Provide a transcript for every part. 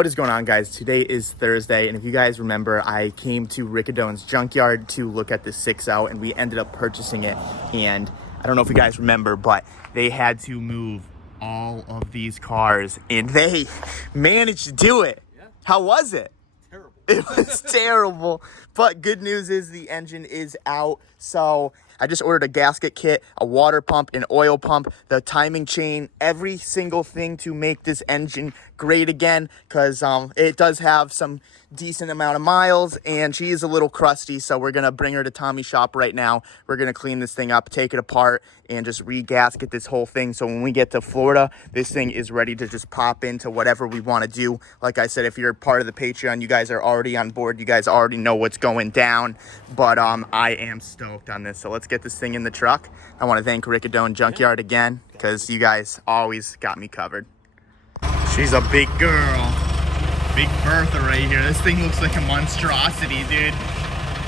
What is going on, guys? Today is Thursday, and if you guys remember, I came to Rickadone's Junkyard to look at the 6-out, and we ended up purchasing it. And I don't know if you guys remember, but they had to move all of these cars, and they managed to do it. Yeah. How was it? Terrible. It was terrible. But good news is the engine is out. So I just ordered a gasket kit, a water pump, an oil pump, the timing chain, every single thing to make this engine great again, because it does have some decent amount of miles, and she is a little crusty. So we're going to bring her to Tommy's shop right now. We're going to clean this thing up, take it apart, and just re-gasket this whole thing. So when we get to Florida, this thing is ready to just pop into whatever we want to do. Like I said, if you're part of the Patreon, you guys are already on board. You guys already know what's going down. But I am stoked on this. So let's get this thing in the truck. I want to thank Rickadone Junkyard again, because you guys always got me covered. She's a big girl. Big Bertha right here. This thing looks like a monstrosity, dude.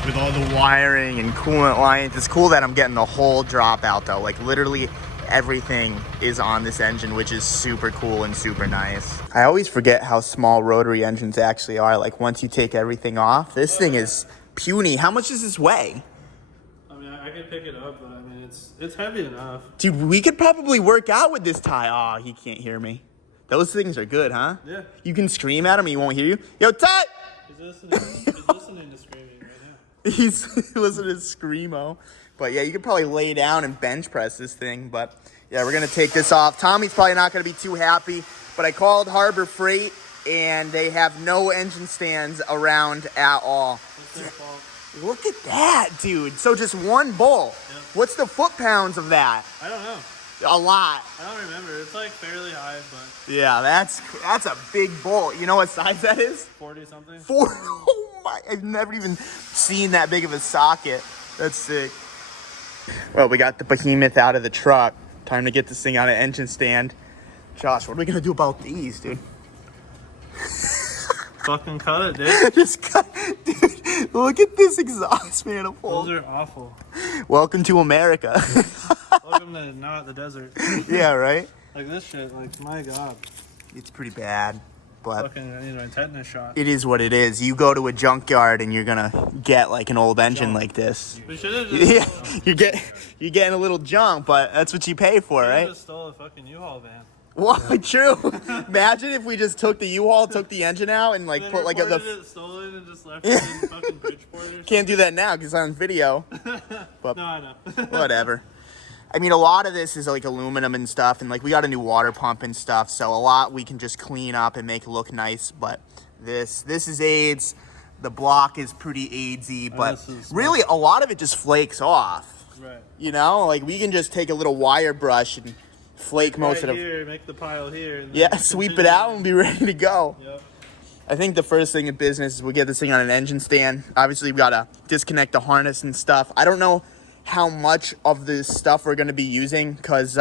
With all the wiring and coolant lines. It's cool that I'm getting the whole dropout though. Like literally everything is on this engine, which is super cool and super nice. I always forget how small rotary engines actually are. Like once you take everything off, this thing is puny. How much does this weigh? I mean, I can pick it up, but I mean, it's heavy enough. Dude, we could probably work out with this tie. Oh, he can't hear me. Those things are good, huh? Yeah. You can scream at him and he won't hear you. Yo, Ty! He's listening to screaming right now. He's listening to Screamo. But yeah, you could probably lay down and bench press this thing. But yeah, we're going to take this off. Tommy's probably not going to be too happy. But I called Harbor Freight and they have no engine stands around at all. What's their fault? Look at that, dude. So just one bolt. Yeah. What's the foot-pounds of that? I don't know. A lot. I don't remember. It's like fairly high, but... Yeah, that's a big bolt. You know what size that is? 40 something. 40. Oh my! I've never even seen that big of a socket. That's sick. Well, we got the behemoth out of the truck. Time to get this thing on an engine stand. Josh, what are we gonna do about these, dude? Fucking cut it, dude. Just cut, dude. Look at this exhaust manifold. Those are awful. Welcome to America. Welcome to not the desert. Yeah, right. Like this shit. Like my god. It's pretty bad, but Fucking, I need my tetanus shot. it is what it is. You go to a junkyard and you're gonna get like an old engine like this. We should have just... Yeah, you're getting a little junk, but that's what you pay for, right? just stole a fucking U-Haul van. Well, true. Imagine if we just took the U-Haul, took the engine out, and like put like it, stole it, and just left it in fucking Bridgeport or something. Can't do that now because it's on video. But no, I know. whatever. I mean, a lot of this is like aluminum and stuff, and like we got a new water pump and stuff, so a lot we can just clean up and make it look nice. But this is AIDS. The block is pretty AIDSy, but really a lot of it just flakes off. Right. You know, like we can just take a little wire brush and flake most of it. Here, make the pile here. And yeah, sweep it out and be ready to go. Yep. I think the first thing in business is we get this thing on an engine stand. Obviously, we gotta disconnect the harness and stuff. I don't know how much of this stuff we're gonna be using because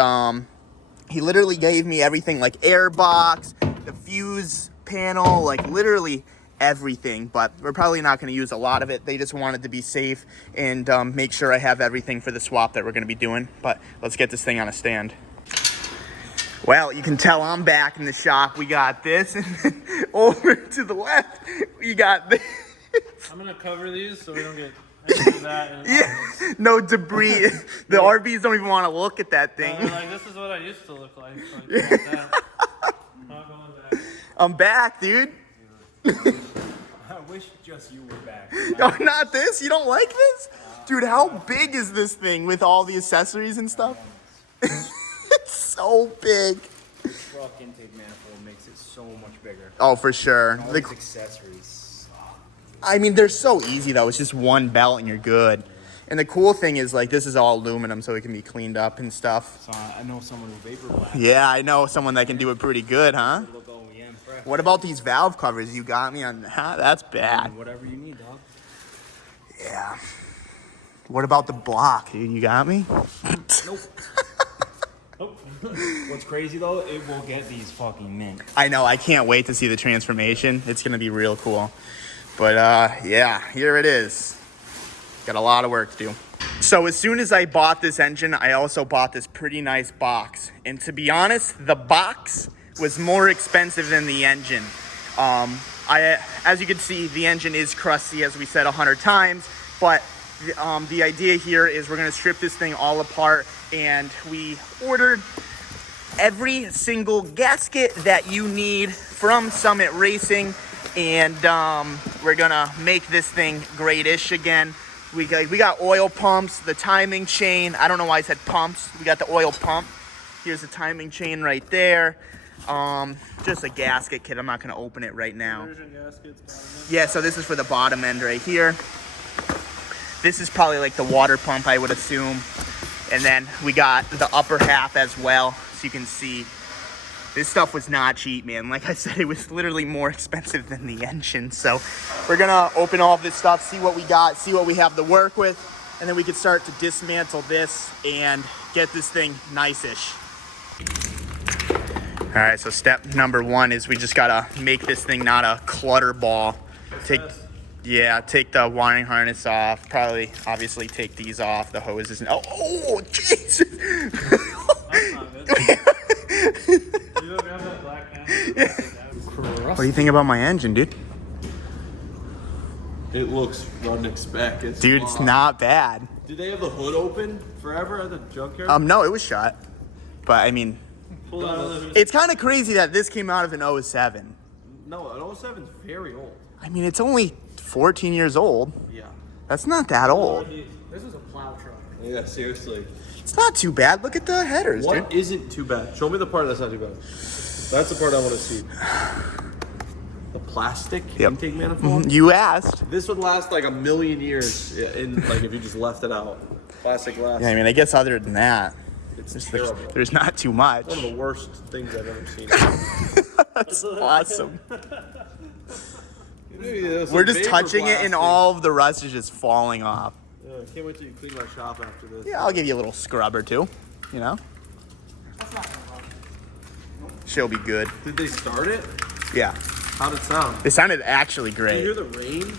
he literally gave me everything, like air box, the fuse panel, like literally everything. But we're probably not gonna use a lot of it. They just wanted to be safe and make sure I have everything for the swap that we're gonna be doing. But let's get this thing on a stand. Well, you can tell I'm back in the shop. We got this, and then over to the left, we got this. I'm gonna cover these so we don't get any of that. And yeah, no debris. The RVs don't even want to look at that thing. Like, this is what I used to look like that. Not going back. I'm back, dude. I wish just you were back. Oh, not this? You don't like this? Dude, how big is this thing with all the accessories and stuff? It's so big. This truck intake manifold makes it so much bigger. Oh, for sure. All these accessories. I mean, they're so easy, though. It's just one belt and you're good. And the cool thing is, like, this is all aluminum, so it can be cleaned up and stuff. So I know someone who vapor blasts. Yeah, I know someone that can do it pretty good, huh? Look OEM fresh. What about these valve covers? You got me on that? That's bad. Whatever you need, dog. Yeah. What about the block, dude? You got me? Nope. What's crazy though, it will get these fucking mint. I know. I can't wait to see the transformation. It's going to be real cool. But yeah, here it is. Got a lot of work to do. So as soon as I bought this engine, I also bought this pretty nice box. And to be honest, the box was more expensive than the engine. As you can see, the engine is crusty, as we said 100 times, but the idea here is we're gonna strip this thing all apart, and we ordered every single gasket that you need from Summit Racing, and we're gonna make this thing great-ish again. We got oil pumps, the timing chain. I don't know why I said pumps. We got the oil pump. Here's the timing chain right there. Just a gasket kit. I'm not gonna open it right now. Yeah, so this is for the bottom end right here. This is probably like the water pump, I would assume. And then we got the upper half as well. So you can see this stuff was not cheap, man. Like I said, it was literally more expensive than the engine. So we're gonna open all of this stuff, see what we got, see what we have to work with, and then we can start to dismantle this and get this thing nice-ish. All right, so step number one is we just gotta make this thing not a clutter ball. Take the wiring harness off. Probably, obviously, take these off, the hoses. Oh, Jesus! That's not good. You go grab that black can. What do you think about my engine, dude? It looks Rudnik spec. Dude, it's not bad. Did they have the hood open forever at the junkyard? No, it was shut. But, I mean, Pull out of the it's kind of crazy that this came out of an 07. No, an 07 is very old. I mean, it's only 14 years old. Yeah. That's not that old. This is a plow truck. Yeah, seriously. It's not too bad. Look at the headers, What dude. isn't too bad? Show me the part that's not too bad. That's the part I want to see. The plastic intake manifold? You asked. This would last like a million years in like if you just left it out. Plastic glass. Yeah, I mean, I guess other than that, It's terrible. there's not too much. One of the worst things I've ever seen. That's awesome. Yeah, some We're just vapor touching it, and blasting. all of the rust is just falling off. Yeah, I can't wait till you clean my shop after this. Yeah, I'll give you a little scrub or two. You know, she'll be good. Did they start it? Yeah, How'd it sound? it sounded actually Did you hear great. the rain?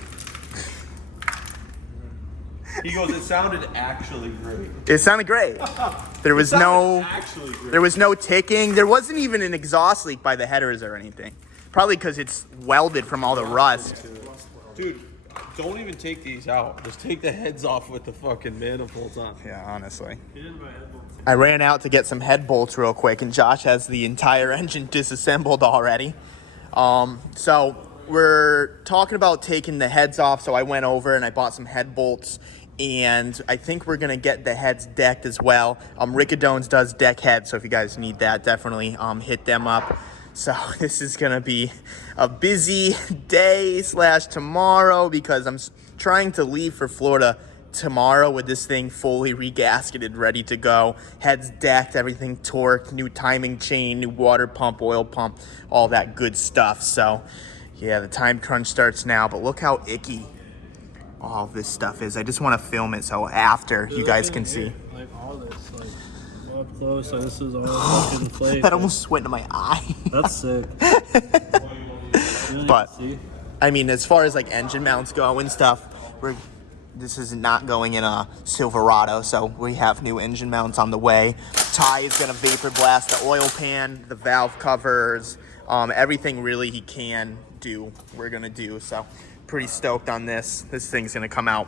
He goes, it sounded actually great. It sounded great. There was Actually great. there was no ticking. There wasn't even an exhaust leak by the headers or anything. Probably because it's welded from all the rust. Dude, don't even take these out. Just take the heads off with the fucking manifolds on. Yeah, honestly. You didn't buy headphones. I ran out to get some head bolts real quick, and Josh has the entire engine disassembled already. So we're talking about taking the heads off, so I went over and I bought some head bolts, and I think we're gonna get the heads decked as well. Rickadones does deck heads, so if you guys need that, definitely hit them up. So this is gonna be a busy day / tomorrow because I'm trying to leave for Florida tomorrow with this thing fully regasketed, ready to go. Heads decked, everything torqued, new timing chain, new water pump, oil pump, all that good stuff. So yeah, the time crunch starts now, but look how icky all this stuff is. I just want to film it so after you guys can see. Like all this, like up close. So this is all fucking flake. That almost went into my eye. That's sick. But See? I mean, as far as like engine mounts go and stuff, this is not going in a Silverado, so we have new engine mounts on the way. Ty is gonna vapor blast the oil pan, the valve covers, everything really he can do, we're gonna do. So pretty stoked on this. This thing's gonna come out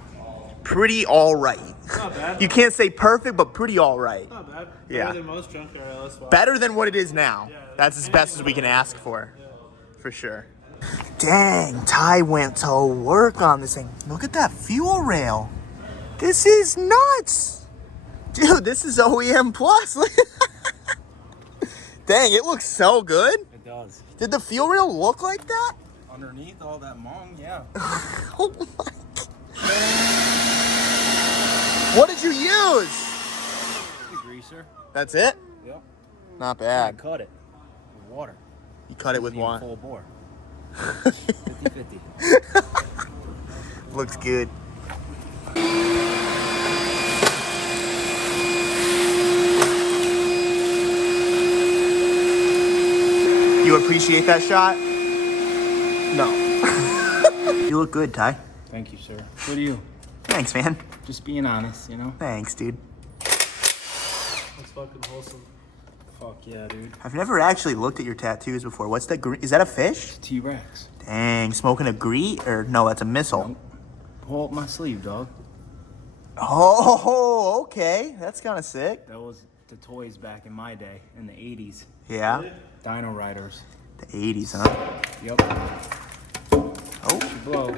pretty all right. Not bad. You can't say perfect, but pretty all right. Not bad. Yeah. Better than most junkyard LS. Better than what it is now. Yeah, That's as best as we can ask for sure. Dang, Ty went to work on this thing. Look at that fuel rail. This is nuts. Dude, this is OEM plus. Dang, it looks so good. It does. Did the fuel rail look like that? Underneath all that mong, yeah. Oh my. What did you use? Greaser. That's it? Yep. Not I bad. cut it with water. You cut it with Isn't even one. Full bore. 50-50. Looks good. You appreciate that shot? No. You look good, Ty. Thank you, sir. What do you? Thanks, man. Just being honest, you know? Thanks, dude. That's fucking wholesome. Fuck yeah, dude. I've never actually looked at your tattoos before. What's that green? Is that a fish? T-Rex. Dang, smoking a greet? Or no, that's a missile. Nope. Pull up my sleeve, dog. Oh, okay. That's kind of sick. That was the toys back in my day, in the 80s. Yeah. Dino Riders. The 80s, huh? Yep. Oh, Blow.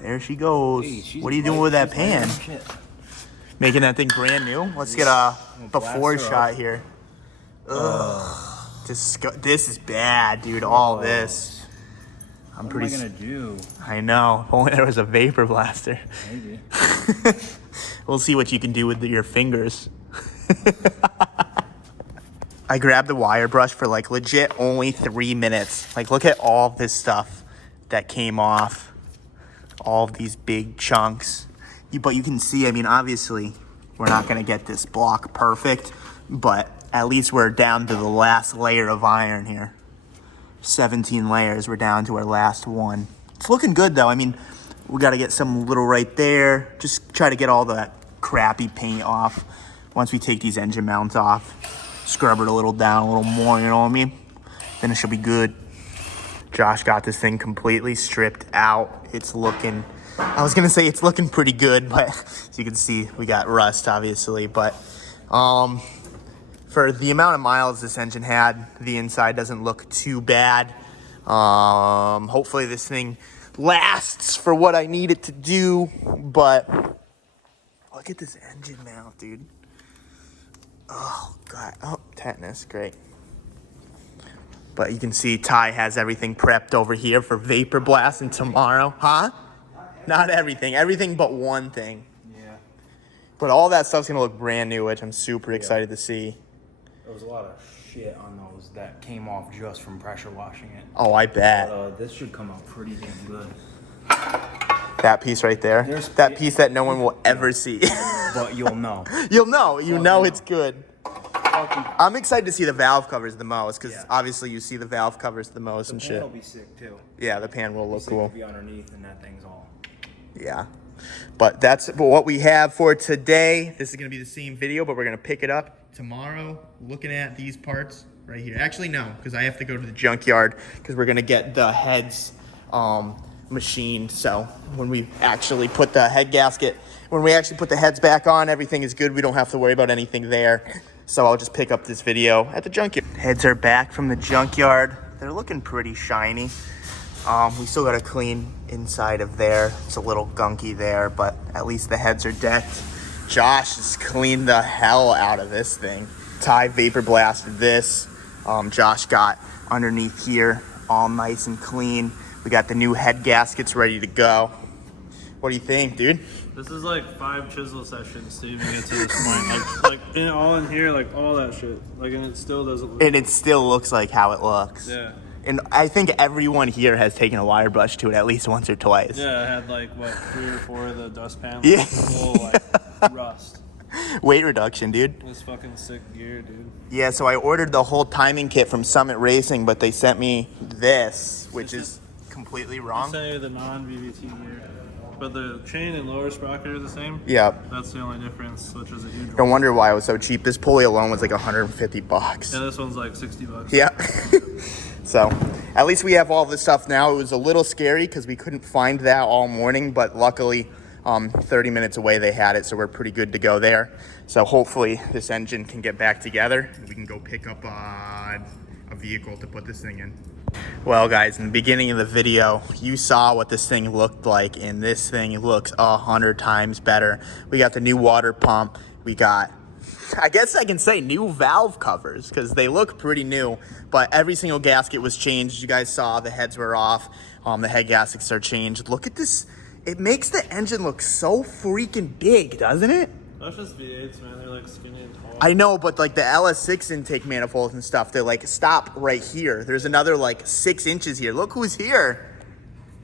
there she goes. Hey, she's What are you doing with that she's lighting pan? up shit. Making that thing brand new? Let's get a before blast her shot up. here. Ugh. This is bad, dude. All this. I'm What pretty. am I gonna do? I know. If only there was a vapor blaster. Maybe. We'll see what you can do with your fingers. I grabbed the wire brush for like legit only 3 minutes. Like, look at all this stuff that came off. All of these big chunks. But you can see, I mean, obviously, we're not going to get this block perfect, but at least we're down to the last layer of iron here. 17 layers, we're down to our last one. It's looking good, though. I mean, we got to get some little right there. Just try to get all that crappy paint off. Once we take these engine mounts off, scrub it a little down, a little more, you know what I mean? Then it should be good. Josh got this thing completely stripped out. It's looking, I was gonna say it's looking pretty good, but as you can see, we got rust, obviously. But for the amount of miles this engine had, the inside doesn't look too bad. Hopefully this thing lasts for what I need it to do, but look at this engine mount, dude. Oh, God. Oh, tetanus. Great. But you can see Ty has everything prepped over here for vapor blasting tomorrow. Huh? Not everything. Everything but one thing. Yeah. But all that stuff's going to look brand new, which I'm super excited to see. There was a lot of shit on those that came off just from pressure washing it. Oh, I bet. But this should come out pretty damn good. That piece right there. That piece that no one will ever see. But you'll know. You'll know. You know it's good. I'm excited to see the valve covers the most, because obviously you see the valve covers the most and shit. It'll be sick too. Yeah, the pan will look Sick cool. to be underneath and that thing's all. Yeah. But that's what we have for today. This is going to be the same video, but we're going to pick it up tomorrow looking at these parts right here. Actually, no, because I have to go to the junkyard because we're going to get the heads machined. So when we actually put the head gasket, when we actually put the heads back on, everything is good. We don't have to worry about anything there. So I'll just pick up this video at the junkyard. Heads are back from the junkyard. They're looking pretty shiny. We still got to clean inside of there. It's a little gunky there, but at least the heads are decked. Josh has cleaned the hell out of this thing. Ty vapor blasted this. Josh got underneath here all nice and clean. We got the new head gaskets ready to go. What do you think, dude? This is like 5 chisel sessions to even get to this point. Like all in here, like all that shit. Like, and it still doesn't look. And it still looks like how it looks. Yeah. And I think everyone here has taken a wire brush to it at least once or twice. Yeah, I had like, what, 3 or 4 of the dust panels. Yeah. Full, like, rust. Weight reduction, dude. This fucking sick gear, dude. Yeah, so I ordered the whole timing kit from Summit Racing, but they sent me this, which is completely I wrong. sent you the non-VVT gear. But the chain and lower sprocket are the same. Yeah. That's the only difference, which is a huge No one. wonder why it was so cheap. This pulley alone was like $150. Yeah, this one's like $60. Yeah. So at least we have all this stuff now. It was a little scary because we couldn't find that all morning, but luckily 30 minutes away they had it, so we're pretty good to go there. So hopefully this engine can get back together and we can go pick up a vehicle to put this thing in. Well, guys, in the beginning of the video, you saw what this thing looked like, and this thing looks 100 times better. We got the new water pump. We got, I guess I can say, new valve covers because they look pretty new, but every single gasket was changed. You guys saw the heads were off. The head gaskets are changed. Look at this. It makes the engine look so freaking big, doesn't it? That's just V8s, man. They're like skinny and tall. I know, but like the LS6 intake manifolds and stuff, they like stop right here. There's another like 6 inches here. Look who's here.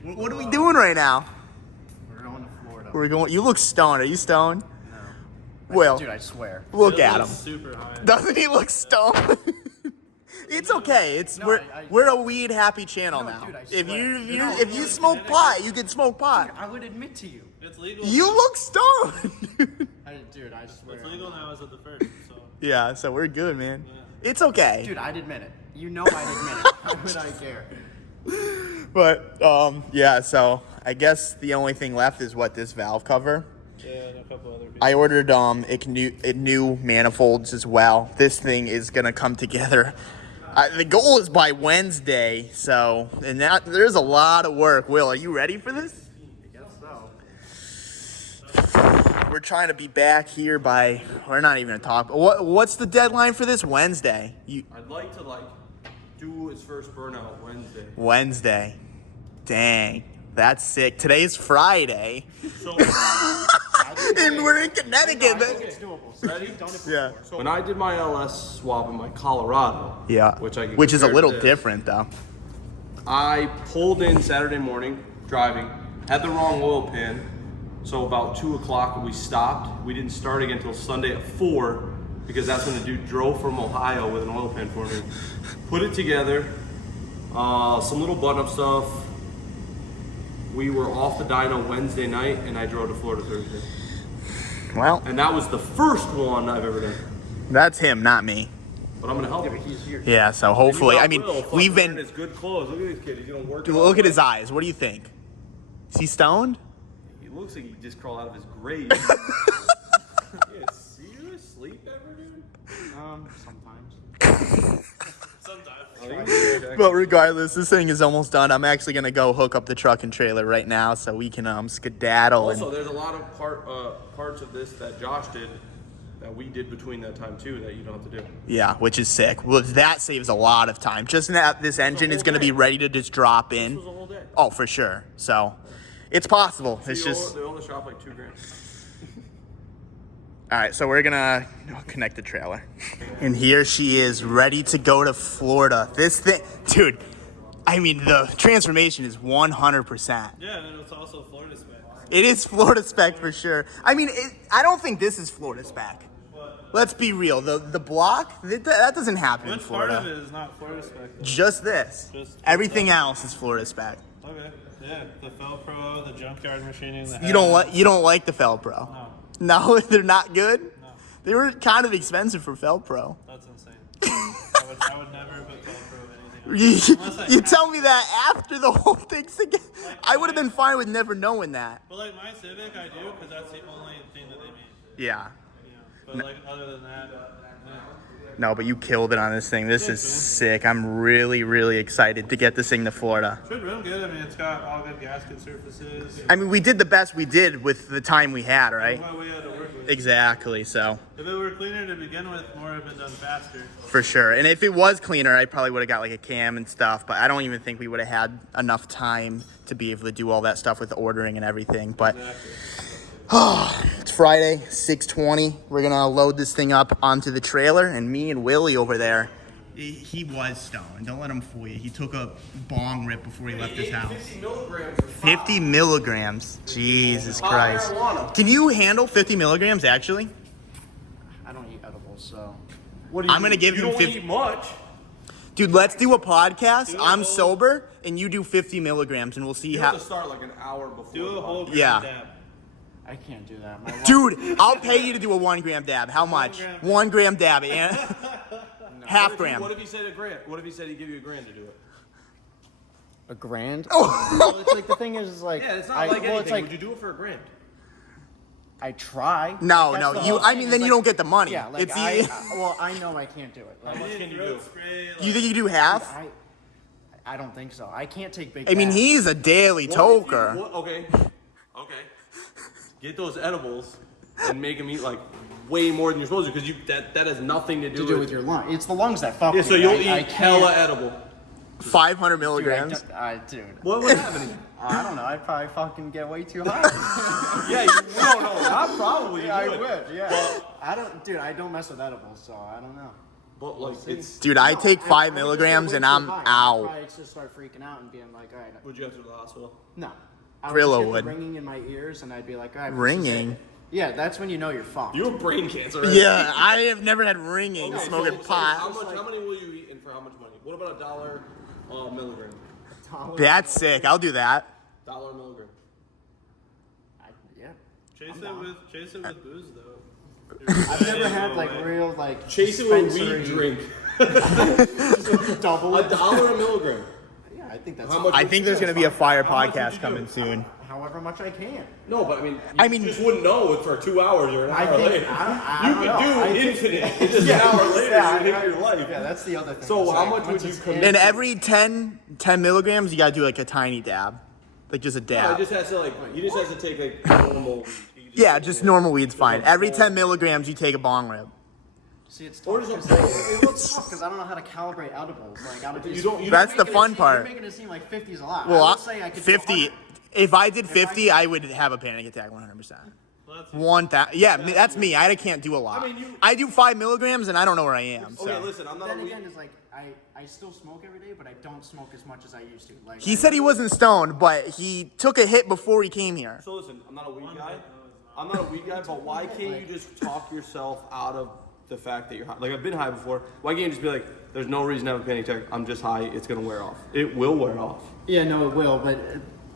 What are we doing right now? We're going to Florida. We're going. You look stoned. Are you stoned? No. Well, Dude, I swear. look It at him. looks super high. Doesn't he look stoned? It's okay. It's No, we're a weed happy channel No, now. dude, I If swear. if you smoke pot, you can smoke pot. I would admit to you. It's legal. You look stoned. Dude, I swear. It's legal now as of the 1st, so. Yeah, so we're good, man. Yeah. It's okay. Dude, I'd admit it. You know I'd admit it. Why would I care? But yeah, so I guess the only thing left is this valve cover. Yeah, and a couple other pieces. I ordered new manifolds as well. This thing is gonna come together. The goal is by Wednesday, so there's a lot of work. Will, are you ready for this? I guess so. We're trying to be back here by. We're not even gonna talk. What's the deadline for this? Wednesday. I'd like to do his first burnout Wednesday. Wednesday. Dang, that's sick. Today's Friday, So, and we're in Connecticut. It's doable. So Ready? Done it before. Yeah. so when I did my LS swap in my Colorado, Yeah. which Which is a compare little to this, different though. I pulled in Saturday morning driving, had the wrong oil pan, so about 2 o'clock we stopped. We didn't start again until Sunday at 4 because that's when the dude drove from Ohio with an oil pan for me. Put it together, some little button-up stuff. We were off the dyno Wednesday night, and I drove to Florida Thursday. Well, And that was the first one I've ever done. that's him, not me. But I'm gonna help Yeah, him. but he's here. Yeah, so hopefully, I mean, we've wearing been. his good clothes. Look at this kid. He's gonna work. Dude, look at his eyes. What do you think? Is he stoned? He looks like he just crawled out of his grave. Yeah, see you asleep ever, dude? Sometimes. But regardless, this thing is almost done. I'm actually gonna go hook up the truck and trailer right now so we can skedaddle. Also, there's a lot of parts of this that Josh did that we did between that time too that you don't have to do. Yeah, which is sick. Well, that saves a lot of time. Just that this engine is gonna be ready to just drop This in. was a whole day. Oh, for sure. So, it's possible. It's just. They own the shop like $2,000. All right, so we're gonna connect the trailer. And here she is, ready to go to Florida. This thing, dude, I mean, the transformation is 100%. Yeah, and it's also Florida spec. It is Florida spec for sure. I mean, I don't think this is Florida spec. Let's be real. The block, that doesn't happen in Which part Florida. of it is not Florida spec? Just this. Just- Everything else is Florida spec. Okay. Yeah, the Felpro, the junkyard machining. The You don't like the Felpro? No, No, they're not good. no, They were kind of expensive for Felpro. that's insane. I would never put Felpro anything on. Unless I You have tell me that after the whole thing's together. I would have been fine with never knowing that. But like my Civic, I do because that's the only thing that they made. Yeah. You know. But like other than that, No, but you killed it on this thing. This is sick. I'm really, really excited to get this thing to Florida. should run good. I mean, it's got all good gasket surfaces. I mean, we did the best we did with the time we had, right? What we had to work with. Exactly, so If it were cleaner to begin with, more would have been done faster. for sure. And if it was cleaner, I probably would have got like a cam and stuff, but I don't even think we would have had enough time to be able to do all that stuff with ordering and everything. But Exactly. it's Friday, 6:20. We're gonna load this thing up onto the trailer, and me and Willie over there. He was stoned. Don't let him fool you. He took a bong rip before he left his house. 50 milligrams. 50 milligrams. Jesus Christ. Can you handle 50 milligrams, actually? I don't eat edibles, so. I'm going to give You him don't 50. eat much. Dude, let's do a podcast. I'm sober, and you do 50 milligrams, and we'll see You have how. to start like an hour before. Do a whole gram Yeah. dab. I can't do that. My wife- Dude, I'll pay you to do a 1 gram dab. How much? 1 gram dab, and half gram. What if he said a grand? What if he said he'd give you $1,000 to do it? A grand? Oh. Well, it's like the thing is like. Yeah, it's not I, like well, anything. it's like Would you do it for $1,000? I try. No, That's no, the you. whole I thing mean, is then you like- don't get the money. Yeah, like it's well, I know I can't do it. Like, much can you Throat do? spray, like, you think you do half? I don't think so. I can't take big. I mean, baths. he's a daily toker. Okay. Get those edibles and make him eat like way more than you're supposed to because that has nothing to do, to do with your lung. It's the lungs that fuck Yeah, me. so you'll I eat can't- hella edible. 500 Dude, milligrams. dude. What would happen? I don't know. I'd probably fucking get way too high. Yeah, no, not probably. You yeah, I would. would. Yeah. I don't, dude. I don't mess with edibles, so I don't know. But like, it's. Dude, I take I 5 would just milligrams get and way too I'm high. I'd out. probably just start freaking out and being like, all right. Would you have to go to the hospital? No. I Grillo just get would. the ringing in my ears, and I'd be like, all right. Ringing? Yeah, that's when you know you're fucked. You have brain cancer. Right? Yeah, I have never had ringing Okay, smoking so pot. How many will you eat and for how much money? What about $1 milligram? That's sick. I'll do that. $1 milligram. Yeah. Chase it with booze though. I've never had like real like. Chase it with weed dispensary- drink. Double. $1 a milligram. Yeah, I think that's. How much? I think there's gonna be a fire How much would podcast you do? coming soon. However much I can. No, but I mean, you just wouldn't know it for 2 hours or an I hour think- later. I You don't could know. do I think- infinite. It's just an hour later, Yeah, you live your life. Yeah, that's the other thing. So It's how like, much once would you it's commit? in- And every 10 milligrams, you gotta do like a tiny dab, like just a No, dab. he just has to he just has to take like normal. Yeah, just normal weed's fine. Every 10 milligrams, you take a bong rib. See, it's Or tough. just 'Cause it looks tough because I don't know how to calibrate edibles. Like, You don't. That's the making it fun seem- part. You're making it seem like 50 is a lot. Well, I would say I could do 50. 100. If I did 50, I would have a panic attack 100%. Yeah, that's me. I can't do a lot. I mean, I do 5 milligrams and I don't know where I am. Okay, So. listen, I'm not Then a weed. again, it's like I still smoke every day, but I don't smoke as much as I used to. Like He said he wasn't stoned, but he took a hit before he came here. So listen, I'm not a weed guy. I'm not a weed guy, but why can't you just talk yourself out of the fact that you're high? Like, I've been high before. Why can't you just be like, there's no reason to have a panic attack. I'm just high. It's gonna wear off. It will wear off. Yeah, no, it will, but.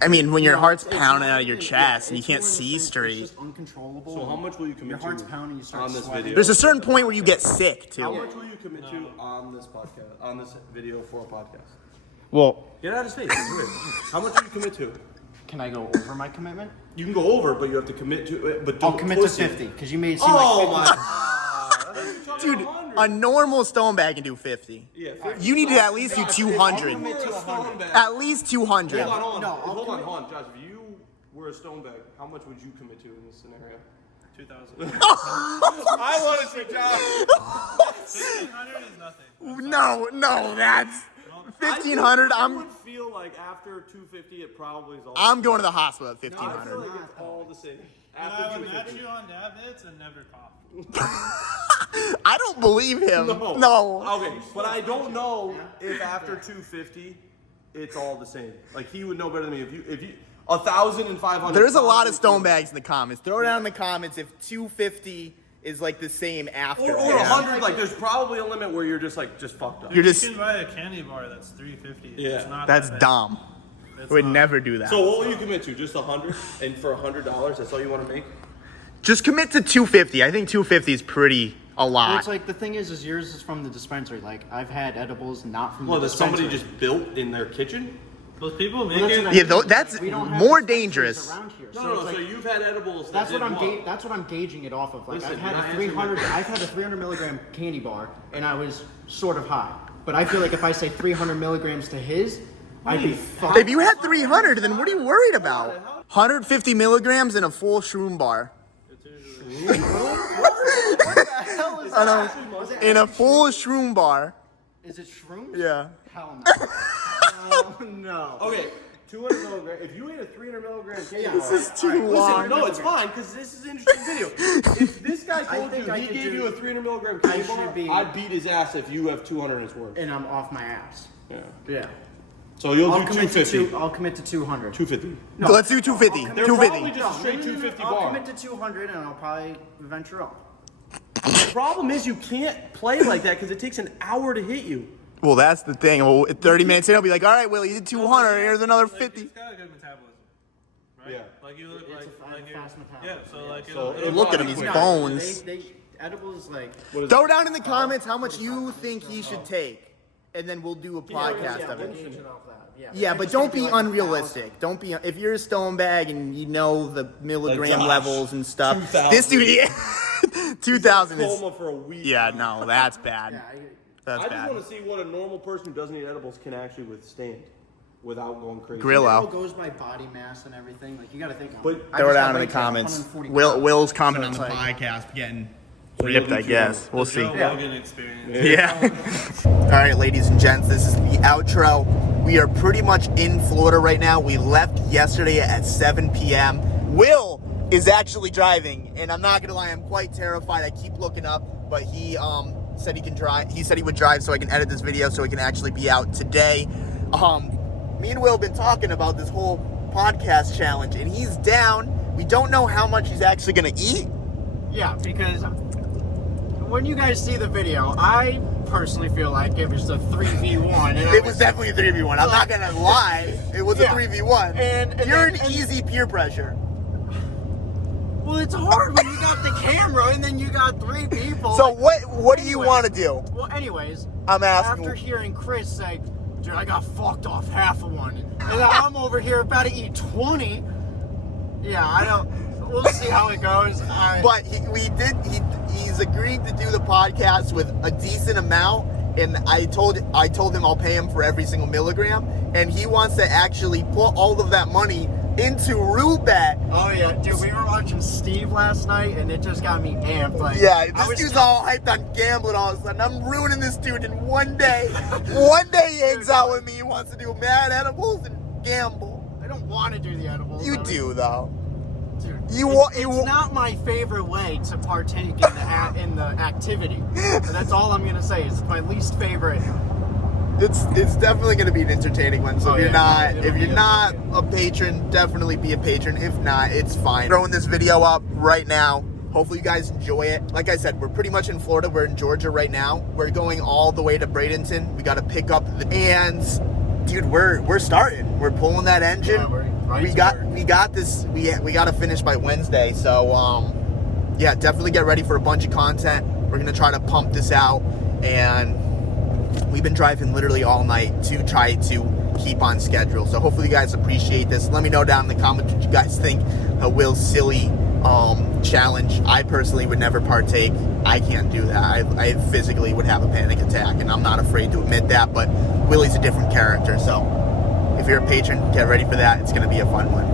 I mean, when your No, heart's it's pounding more out of your than- chest and you it's can't more than see it's straight. just uncontrollable. So how much will you commit Your to heart's pounding, you start on this sweating. video? There's a certain point where you get sick How too. much will you commit to on this podcast, on this video for a podcast? Well, Get out of space. It's weird. How much will you commit to? Can I go over my commitment? You can go over, but you have to commit to it. But I'll don't commit to push it. 50 because you made it seem Oh like 50. my! dude, a normal stone bag can do 50. Yeah, You need to at least do 200. Commit to 100. At least 200. Hold on, hold on. No, I'll hold commit- on, Josh. If you were a stone bag, how much would you commit to in this scenario? 2,000. I want to see Josh. 1,500 is nothing. No, that's 1,500. I would feel like after 250, it probably is all. I'm going to the hospital at I feel 1,500. like it's all the same. And After I would 250. chew on dab hits and never cough. I don't believe him. No. Okay, but I don't know if after 250, it's all the same. Like, he would know better than me. If you 1,500. There's a lot of stone bags in the comments. Throw it down in the comments if 250 is like the same after. Or 100. Like, there's probably a limit where you're just fucked up. You're You just can buy a candy bar that's 350. Yeah. It's not that's that bad. dumb. It's Would not. never do that. So what will you commit to? Just 100? And for $100, that's all you want to make? Just commit to 250. I think 250 is pretty a Well, lot. it's like the thing is yours is from the dispensary. Like I've had edibles not from Well, the that somebody dispensary. just built in their kitchen? Those people make Well, it. what Yeah, I though, mean. that's We don't have more dispensaries dangerous. around here. No, So no, it's no. like, So you've had edibles that that's what did I'm what? that's what I'm gauging it off of. Like Listen, I've had you're a not 300 I've had a 300 milligram candy bar and I was sort of high. But I feel like if I say 300 milligrams to his, I'd be fine. If you had 300, then what are you worried about? 150 milligrams in a full shroom bar. I know. In a full shroom bar. Is it shrooms? Yeah. Hell no. Hell no. Okay, 200 milligrams. If you ate a 300 milligram candy Yeah, bar. This is too Alright, long. Listen, no, it's fine because this is an interesting video. If this guy told think you I he could gave do- you a 300 milligram candy I should bar, be- I'd beat his ass if you have 200 in his worth. And I'm off my ass. Yeah. Yeah. So you'll I'll do commit to 250. I'll commit to 200. 250. No, Let's do 250. I'll They're 250. probably just a straight 250 I'll bar. commit to 200 and I'll probably venture up. The problem is you can't play like that because it takes an hour to hit you. Well, that's the thing. Well, 30 minutes in, I'll be like, all right, Will, you did 200. Here's another Like, 50. He's got a good metabolism. Right? Yeah. Like you look It's like a you're. fast Yeah, metabolism. so like So it'll Look at him, body he's weight. bones. Edibles like Throw down in the comments how much you think he should take, and then we'll do a podcast of it. gauge it off that. Yeah, but don't be unrealistic. Don't be if you're a stone bag and you know the milligram Josh, levels and stuff. 2,000. This dude, yeah, 2,000 is. Coma for a week. Yeah, no, that's bad. That's I just bad. want to see what a normal person who doesn't eat edibles can actually withstand without going crazy. It Grillo. goes by body mass and everything. Like you got to think. But I Throw it just got down in the ranked at comments. 140 Will's comment So on the it's like- podcast getting So you'll ripped, do I guess. 200. We'll The see. Joe Rogan experience. Yeah. All right, ladies and gents, this is the outro. We are pretty much in Florida right now. We left yesterday at 7 p.m. Will is actually driving, and I'm not gonna lie, I'm quite terrified. I keep looking up, but he said he can drive. He said he would drive so I can edit this video so it can actually be out today. Me and Will have been talking about this whole podcast challenge, and he's down. We don't know how much he's actually gonna eat. Yeah, because when you guys see the video, I personally feel like it was a 3v1. And It was definitely a 3v1. I'm not gonna lie. It was Yeah. a 3v1. And You're then- an easy peer pressure. Well, it's hard when you got the camera and then you got 3 people. So what do you want to do? Well, anyways, I'm asking. after hearing Chris say, dude, I got fucked off half of one, and I'm over here about to eat 20. Yeah, I don't. We'll see how it goes. But he's agreed to do the podcast with a decent amount, and I told him I'll pay him for every single milligram, and he wants to actually put all of that money into Roulette. Oh yeah, dude, we were watching Steve last night, and it just got me amped. Like, Yeah, this dude's all hyped on gambling all of a sudden. I'm ruining this dude in one day. One day he hangs out with me, he wants to do mad edibles and gamble. I don't want to do the edibles. You do though. Dude, It's not my favorite way to partake in the activity. That's all I'm gonna say. It's my least favorite. It's definitely going to be an entertaining one. So Oh, if you're yeah, not if you're not a patron, definitely be a patron. If not, it's fine. Throwing this video up right now. Hopefully you guys enjoy it. Like I said, we're pretty much in Florida. We're in Georgia right now. We're going all the way to Bradenton. We got to pick up and dude, we're starting. We're pulling that engine. Yeah, we got this. We got to finish by Wednesday. So yeah, definitely get ready for a bunch of content. We're gonna try to pump this out, and we've been driving literally all night to try to keep on schedule. So hopefully you guys appreciate this. Let me know down in the comments what you guys think of Will's silly challenge. I personally would never partake. I can't do that. I physically would have a panic attack, and I'm not afraid to admit that, but Willie's a different character. So if you're a patron, get ready for that. It's going to be a fun one.